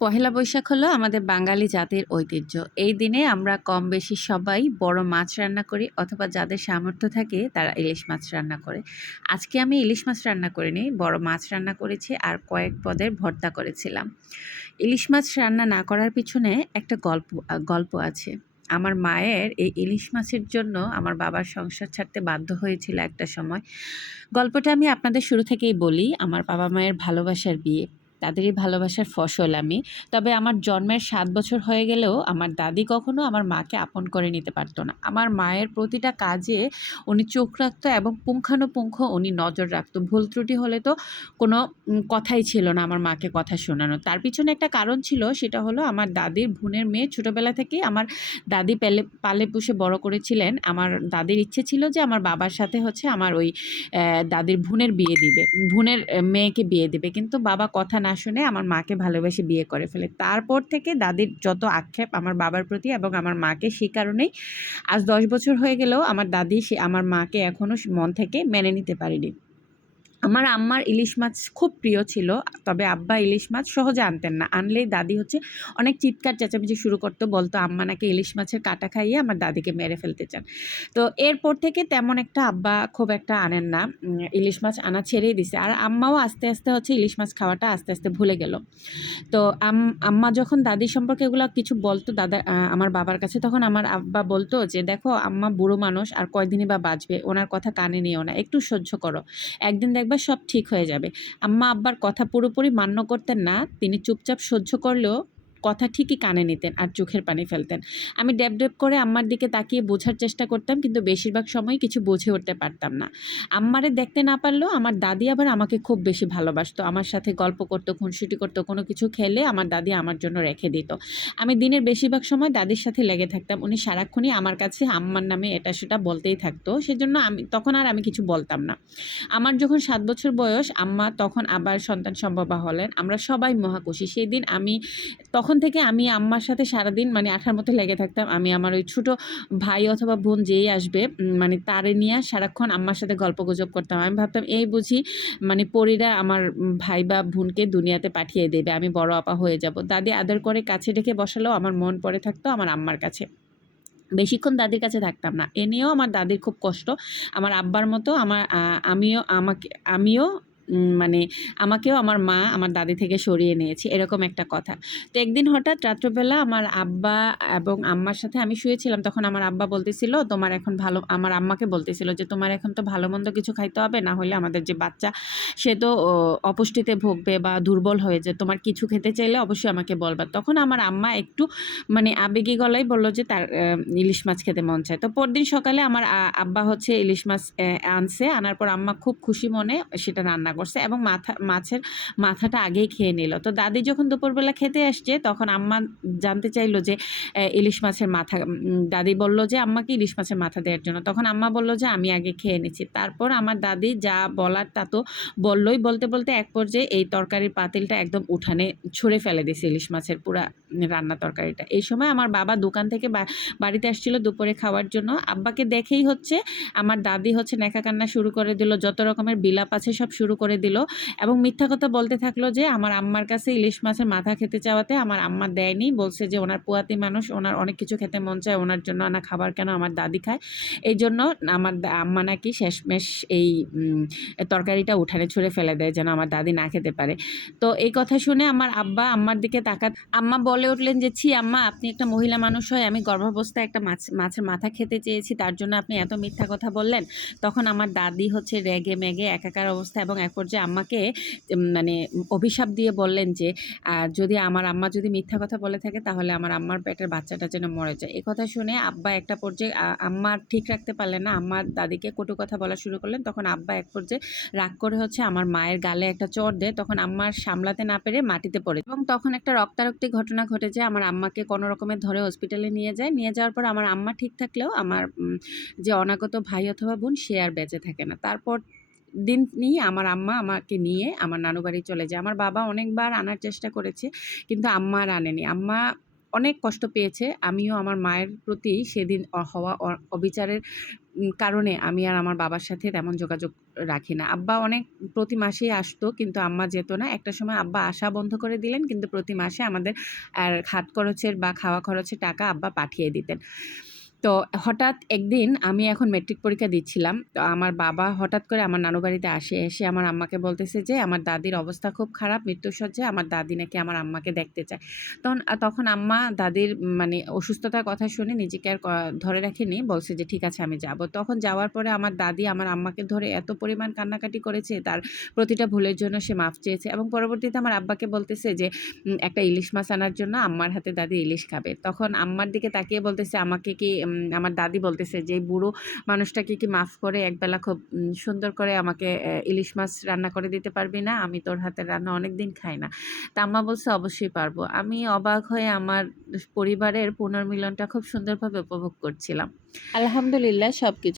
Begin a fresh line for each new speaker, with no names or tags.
পহেলা বৈশাখ হলো আমাদের বাঙালি জাতির ঐতিহ্য। এই দিনে আমরা কম বেশি সবাই বড় মাছ রান্না করি অথবা যাদের সামর্থ্য থাকে তারা ইলিশ মাছ রান্না করে। আজকে আমি ইলিশ মাছ রান্না করিনি, বড় মাছ রান্না করেছি আর কয়েক পদের ভর্তা করেছিলাম। ইলিশ মাছ রান্না না করার পিছনে একটা গল্প গল্প আছে। আমার মায়ের এই ইলিশ মাছের জন্য আমার বাবার সংসার ছাড়তে বাধ্য হয়েছিল একটা সময়। গল্পটা আমি আপনাদের শুরু থেকেই বলি, আমার বাবা মায়ের ভালোবাসার বিয়ে। তাদেরই ভালোবাসার ফসল আমি। তবে আমার জন্মের সাত বছর হয়ে গেলেও আমার দাদি কখনো আমার মাকে আপন করে নিতে পারতো না। আমার মায়ের প্রতিটা কাজে উনি চোখ রাখতো এবং পুঙ্খানুপুঙ্খ উনি নজর রাখতো। ভুল ত্রুটি হলে তো কোনো কথাই ছিল না আমার মাকে কথা শোনানো। তার পিছনে একটা কারণ ছিল, সেটা হলো আমার দাদির বোনের মেয়ে ছোটোবেলা থেকেই আমার দাদি পেলে, পালে পুষে বড় করেছিলেন। আমার দাদির ইচ্ছে ছিল যে আমার বাবার সাথে হচ্ছে আমার ওই দাদির বোনের বিয়ে দিবে। বোনের মেয়েকে বিয়ে দিবে। কিন্তু বাবা কথা না শুনে আমার মাকে ভালোবেসে বিয়ে করে ফেলে। তারপর থেকে দাদির যত আক্ষেপ আমার বাবার প্রতি এবং আমার মাকে, সেই কারণেই আজ দশ বছর হয়ে গেলেও আমার দাদি সে, আমার মাকে এখনও মন থেকে মেনে নিতে পারিনি। আমার আম্মার ইলিশ মাছ খুব প্রিয় ছিল, তবে আব্বা ইলিশ মাছ সহজে আনতেন না। আনলেই দাদি হচ্ছে অনেক চিৎকার, চেঁচামেচি শুরু করতো, বলতো, আম্মা নাকি ইলিশ মাছের কাটা খাইয়ে আমার দাদিকে মেরে ফেলতে চান। তো এরপর থেকে তেমন একটা আব্বা খুব একটা আনেন না। ইলিশ মাছ আনা ছেড়েই দিছে। আর আম্মাও আস্তে আস্তে হচ্ছে ইলিশ মাছ খাওয়াটা আস্তে আস্তে ভুলে গেল। তো আম্মা যখন দাদি সম্পর্কে এগুলো কিছু বলতো, দাদা আমার বাবার কাছে তখন আমার আব্বা বলতো যে, দেখো, আম্মা বুড়ো মানুষ, আর কয়দিনই বা বাঁচবে? ওনার কথা কানে নিও না। একটু সহ্য করো। একদিন দেখ দেখবা সব ঠিক হয়ে যাবে। আম্মা আব্বার কথা পুরোপুরি মান্য করতেন না। তিনি চুপচাপ সহ্য করলেও কথা ঠিকই কানে নিতেন আর চোখের পানি ফেলতেন। আমি ড্যাব ড্যাব করে আম্মার দিকে তাকিয়ে বোঝার চেষ্টা করতাম, কিন্তু বেশিরভাগ সময় কিছু বুঝে উঠতে পারতাম না। আম্মারে দেখতে না পারলেও আমার দাদি আবার আমাকে খুব বেশি ভালোবাসতো। আমার সাথে গল্প করতো, খুনসুটি করতো, কোনো কিছু খেলে আমার দাদি আমার জন্য রেখে দিত। আমি দিনের বেশিরভাগ সময় দাদির সাথে লেগে থাকতাম। উনি সারাক্ষণই আমার কাছে আম্মার নামে এটা সেটা বলতেই থাকতো। সেজন্য আমি, তখন আর আমি কিছু বলতাম না। আমার যখন সাত বছর বয়স, আম্মা তখন আবার সন্তান সম্ভবা হলেন। আমরা সবাই মহাকুশি। সেই দিন আমি তখন থেকে আমি আম্মার সাথে সারাদিন মানে আঠার মতো লেগে থাকতাম। আমি আমার ওই ছোটো ভাই অথবা বোন যেই আসবে মানে তারে নিয়ে সারাক্ষণ আম্মার সাথে গল্প গুজব করতাম। আমি ভাবতাম, এই বুঝি মানে পরীরা আমার ভাই বা বোনকে দুনিয়াতে পাঠিয়ে দেবে, আমি বড় আপা হয়ে যাব। দাদি আদর করে কাছে ডেকে বসালেও আমার মন পড়ে থাকতো আমার আম্মার কাছে। বেশিক্ষণ দাদির কাছে থাকতাম না। এ নিয়েও আমার দাদির খুব কষ্ট। আমার আব্বার মতো আমার আমিও, আমাকে, আমিও মানে আমাকেও আমার মা আমার দাদি থেকে সরিয়ে নিয়েছে, এরকম একটা কথা। তো একদিন হঠাৎ রাত্রবেলা আমার আব্বা এবং আম্মার সাথে আমি শুয়েছিলাম, তখন আমার আব্বা বলতেছিল, তোমার এখন ভালো, আমার আম্মাকে বলতেছিল যে, তোমার এখন তো ভালো মন্দ কিছু খাইতে হবে, না হলে আমাদের যে বাচ্চা, সে তো অপুষ্টিতে ভুগবে বা দুর্বল হয়ে যে তোমার কিছু খেতে চাইলে অবশ্যই আমাকে বলবা। তখন আমার আম্মা একটু মানে আবেগী গলাই বলল যে, তার ইলিশ মাছ খেতে মন চায়। তো পরদিন সকালে আমার আব্বা হচ্ছে ইলিশ মাছ আনছে, আনার পর আম্মা খুব খুশি মনে সেটা রান্না করছে এবং মাথা, মাছের মাথাটা আগেই খেয়ে নিল। তো দাদি যখন দুপুরবেলা খেতে আসছে, তখন আম্মা জানতে চাইলো যে ইলিশ মাছের মাথা দাদি বলল যে, আম্মাকে ইলিশ মাছের মাথা দেওয়ার জন্য। তখন আম্মা বলল যে, আমি আগে খেয়ে নিচ্ছি। তারপর আমার দাদি যা বলার তা তো বললোই। বলতে বলতে এক পর্যায়ে এই তরকারির পাতিলটা একদম উঠানে ছুঁড়ে ফেলে দিয়েছে ইলিশ মাছের পুরা রান্না তরকারিটা। এই সময় আমার বাবা দোকান থেকে বাড়িতে আসছিল দুপুরে খাওয়ার জন্য। আব্বাকে দেখেই হচ্ছে, আমার দাদি হচ্ছে নেকা কান্না শুরু করে দিল। যত রকমের বিলাপ আছে সব শুরু করে দিল। এবং মিথ্যা কথা বলতে থাকল যে, আমার আম্মার কাছে ইলিশ মাছের মাথা খেতে চাওয়াতে আমার আম্মা দেয়নি। বলছে যে, ওনার পুয়াতি মানুষ, ওনার অনেক কিছু খেতে মন চায়, ওনার জন্য আনা খাবার কেন আমার দাদি খায়? এই জন্য আমার আম্মা নাকি শেষমেশ এই তরকারিটা উঠানে ছুঁড়ে ফেলে দেয় যেন আমার দাদি না খেতে পারে। তো এই কথা শুনে আমার আব্বা আম্মার দিকে তাকাত। আম্মা বলে উঠলেন যে, ছি আম্মা, আপনি একটা মহিলা মানুষ হয় আমি গর্ভাবস্থায় একটা মাছ, মাছের মাথা খেতে চেয়েছি, তার জন্য আপনি এত মিথ্যা কথা বললেন? তখন আমার দাদি হচ্ছে রেগে মেগে একাকার অবস্থা এবং এক পর্যায়ে আম্মাকে মানে অভিশাপ দিয়ে বললেন যে যদি আমার আম্মা যদি মিথ্যা কথা বলে থাকে, তাহলে আমার আম্মার পেটের বাচ্চাটা যেন মরে যায়। এ কথা শুনে আব্বা একটা পর্যায়ে আম্মা ঠিক রাখতে পারলেন না। আম্মার দাদিকে কটু কথা বলা শুরু করলেন। তখন আব্বা এক পর্যায়ে রাগ করে হচ্ছে আমার মায়ের গালে একটা চর দেয়। তখন আম্মার সামলাতে না পেরে মাটিতে পড়ে এবং তখন একটা রক্তারক্তি ঘটনা ঘটে যায়। আমার আম্মাকে কোনো রকমের ধরে হসপিটালে নিয়ে যায়। নিয়ে যাওয়ার পর আমার আম্মা ঠিক থাকলেও আমার যে অনাগত ভাই অথবা বোন সে আর বেঁচে থাকে না। তারপর দিন নিয়ে আমার আম্মা আমাকে নিয়ে আমার নানু বাড়ি চলে যায়। আমার বাবা অনেকবার আনার চেষ্টা করেছে কিন্তু আম্মা আর আনেনি। আম্মা অনেক কষ্ট পেয়েছে। আমিও আমার মায়ের প্রতি সেদিন হওয়া অবিচারের কারণে আমি আর আমার বাবার সাথে তেমন যোগাযোগ রাখি না। আব্বা অনেক প্রতি মাসেই আসতো কিন্তু আম্মা যেত না। একটা সময় আব্বা আসা বন্ধ করে দিলেন কিন্তু প্রতি মাসে আমাদের আর হাত খরচের বা খাওয়া খরচের টাকা আব্বা পাঠিয়ে দিতেন। তো হঠাৎ একদিন আমি এখন মেট্রিক পরীক্ষা দিচ্ছিলাম। তো আমার বাবা হঠাৎ করে আমার নানু বাড়িতে আসে, এসে আমার আম্মাকে বলতেছে যে, আমার দাদির অবস্থা খুব খারাপ মৃত্যুসজ্জায় আমার দাদি নাকি আমার আম্মাকে দেখতে চায়। তখন তখন আম্মা দাদির মানে অসুস্থতার কথা শুনে নিজেকে আর ধরে রাখেনি, বলছে যে, ঠিক আছে, আমি যাব। তখন যাওয়ার পরে আমার দাদি আমার আম্মাকে ধরে এত পরিমাণ কান্নাকাটি করেছে, তার প্রতিটা ভুলের জন্য সে মাফ চেয়েছে এবং পরবর্তীতে আমার আব্বাকে বলতেছে যে একটা ইলিশ মাছ আনার জন্য আম্মার হাতে দাদি ইলিশ খাবে। তখন আম্মার দিকে তাকিয়ে বলতেছে, আমাকে কি আমার দাদি বলতেছে যে, বুড়ো মানুষটাকে কি মাফ করে একবেলা খুব সুন্দর করে আমাকে ইলিশ মাছ রান্না করে দিতে পারবি না? আমি তোর হাতের রান্না অনেক দিন খাই না। তা আম্মা বলছে, অবশ্যই পারব। আমি অবাক হয়ে আমার পরিবারের পুনর্মিলনটা খুব সুন্দরভাবে উপভোগ করছিলাম। আলহামদুলিল্লাহ সব কিছু